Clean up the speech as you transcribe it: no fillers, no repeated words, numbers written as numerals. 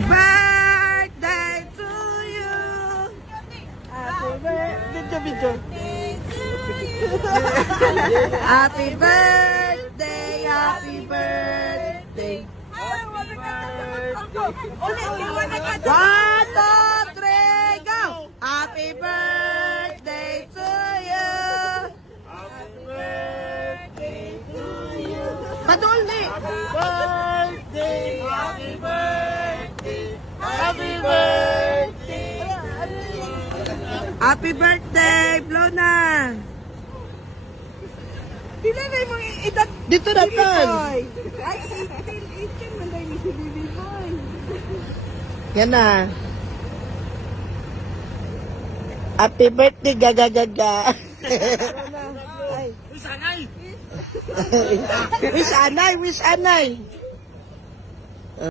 birthday to you. Happy birthday to you. Happy birthday, happy birthday. One, two, three, go! Happy birthday to you. Happy birthday to you. Padulni! Happy birthday! Happy birthday! Happy birthday! Blow na! Pila na yung mga edad Dito na tol! ay 18 man dahil si Bibi Boy. Yan na. Happy birthday, gaga-gaga. Ay, Sanay! Wish anay, wish anay.